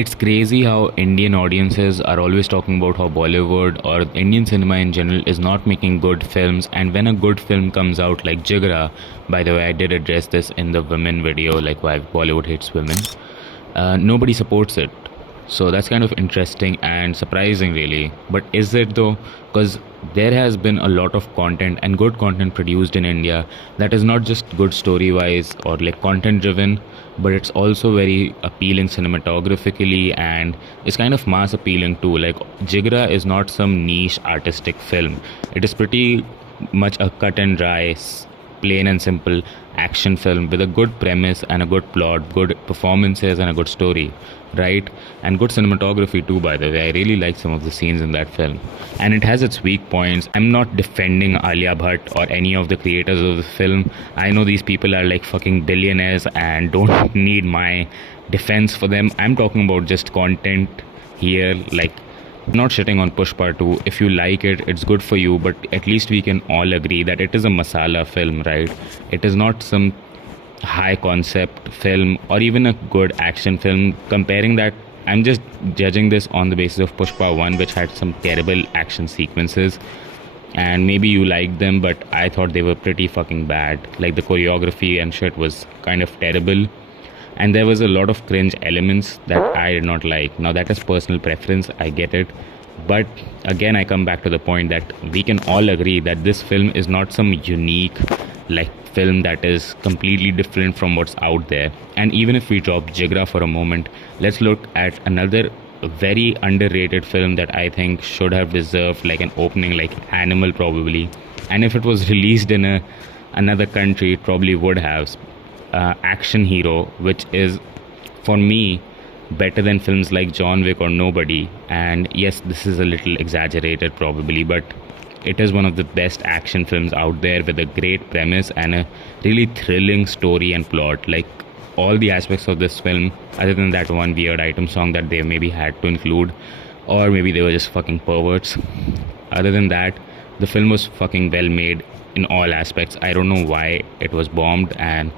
It's crazy how Indian audiences are always talking about how Bollywood or Indian cinema in general is not making good films, and when a good film comes out like Jigra, by the way, I did address this in the women video, like why Bollywood hates women, nobody supports it. So that's kind of interesting and surprising, really. But is it though? Because there has been a lot of content and good content produced in India that is not just good story wise or like content driven, but it's also very appealing cinematographically and it's kind of mass appealing too. Like Jigra is not some niche artistic film, it is pretty much a cut and dry plain and simple action film with a good premise and a good plot, good performances and a good story, right? And good cinematography too, by the way. I really like some of the scenes in that film. And it has its weak points. I'm not defending Alia Bhatt or any of the creators of the film. I know these people are like fucking billionaires and don't need my defense for them. I'm talking about just content here, like not shitting on Pushpa 2. If you like it, it's good for you, but at least we can all agree that it is a masala film, right? It is not some high concept film or even a good action film. Comparing that, I'm just judging this on the basis of Pushpa 1, which had some terrible action sequences. And maybe you liked them, but I thought they were pretty fucking bad. Like the choreography and shit was kind of terrible, and there was a lot of cringe elements that I did not like. Now that is personal preference, I get it, but again I come back to the point that we can all agree that this film is not some unique like film that is completely different from what's out there. And even if we drop Jigra for a moment, let's look at another very underrated film that I think should have deserved like an opening like Animal probably, and if it was released in another country it probably would have. Action Hero, which is for me better than films like John Wick or Nobody. And yes, this is a little exaggerated probably, but it is one of the best action films out there with a great premise and a really thrilling story and plot. Like all the aspects of this film, other than that one weird item song that they maybe had to include, or maybe they were just fucking perverts. Other than that, the film was fucking well made in all aspects. I don't know why it was bombed. And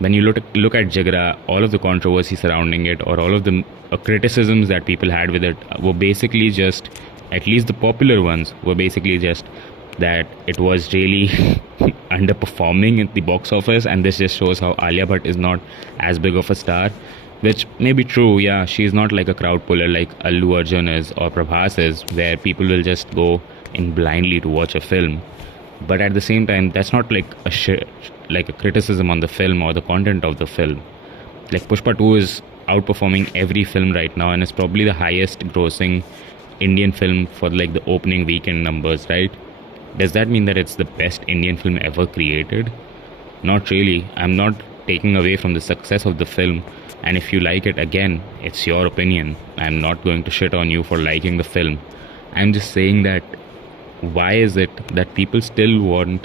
when you look at Jigra, all of the controversy surrounding it or all of the criticisms that people had with it were basically just, at least the popular ones, were basically just that it was really underperforming at the box office, and this just shows how Alia Bhatt is not as big of a star, which may be true. Yeah, she's not like a crowd puller like Allu Arjun is or Prabhas is, where people will just go in blindly to watch a film. But at the same time, that's not like like a criticism on the film or the content of the film. Like Pushpa 2 is outperforming every film right now and is probably the highest grossing Indian film for like the opening weekend numbers, right? Does that mean that it's the best Indian film ever created? Not really. I'm not taking away from the success of the film, and if you like it, again, it's your opinion. I'm not going to shit on you for liking the film. I'm just saying that why is it that people still want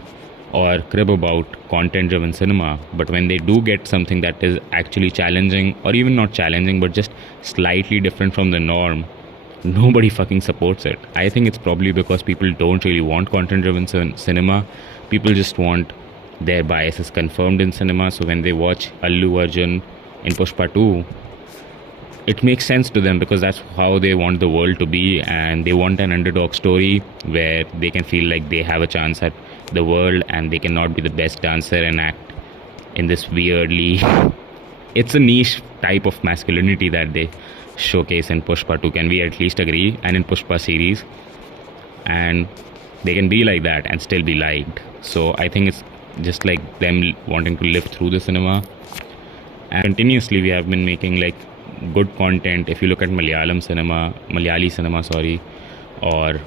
or crib about content driven cinema, but when they do get something that is actually challenging, or even not challenging but just slightly different from the norm, nobody fucking supports it? I think it's probably because people don't really want content driven cinema. People just want their biases confirmed in cinema. So when they watch Allu Arjun in Pushpa 2, it makes sense to them because that's how they want the world to be, and they want an underdog story where they can feel like they have a chance at the world and they cannot be the best dancer and act in this weirdly it's a niche type of masculinity that they showcase in Pushpa 2, can we at least agree, and in Pushpa series, and they can be like that and still be liked. So I think it's just like them wanting to live through the cinema. And continuously we have been making like good content. If you look at Malayali cinema, sorry, or